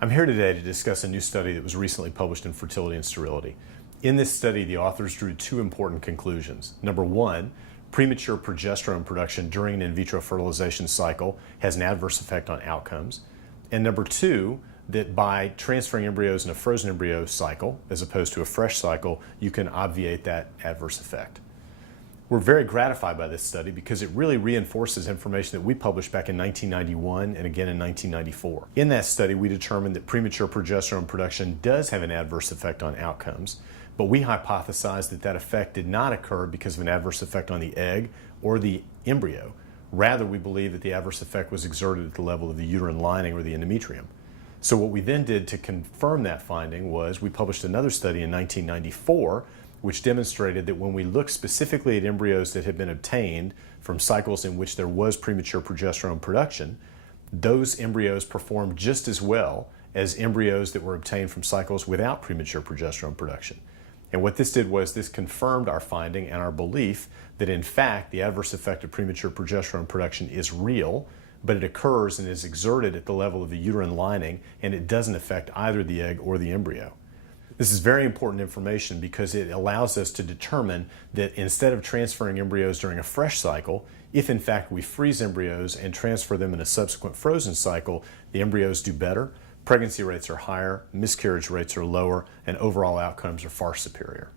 I'm here today to discuss a new study that was recently published in Fertility and Sterility. In this study, the authors drew two important conclusions. Number one, premature progesterone production during an in vitro fertilization cycle has an adverse effect on outcomes. And number two, that by transferring embryos in a frozen embryo cycle, as opposed to a fresh cycle, you can obviate that adverse effect. We're very gratified by this study because it really reinforces information that we published back in 1991 and again in 1994. In that study, we determined that premature progesterone production does have an adverse effect on outcomes, but we hypothesized that that effect did not occur because of an adverse effect on the egg or the embryo. Rather, we believe that the adverse effect was exerted at the level of the uterine lining or the endometrium. So what we then did to confirm that finding was we published another study in 1994 which demonstrated that when we look specifically at embryos that had been obtained from cycles in which there was premature progesterone production, those embryos performed just as well as embryos that were obtained from cycles without premature progesterone production. And what this did was this confirmed our finding and our belief that in fact the adverse effect of premature progesterone production is real, but it occurs and is exerted at the level of the uterine lining, and it doesn't affect either the egg or the embryo. This is very important information because it allows us to determine that instead of transferring embryos during a fresh cycle, if in fact we freeze embryos and transfer them in a subsequent frozen cycle, the embryos do better, pregnancy rates are higher, miscarriage rates are lower, and overall outcomes are far superior.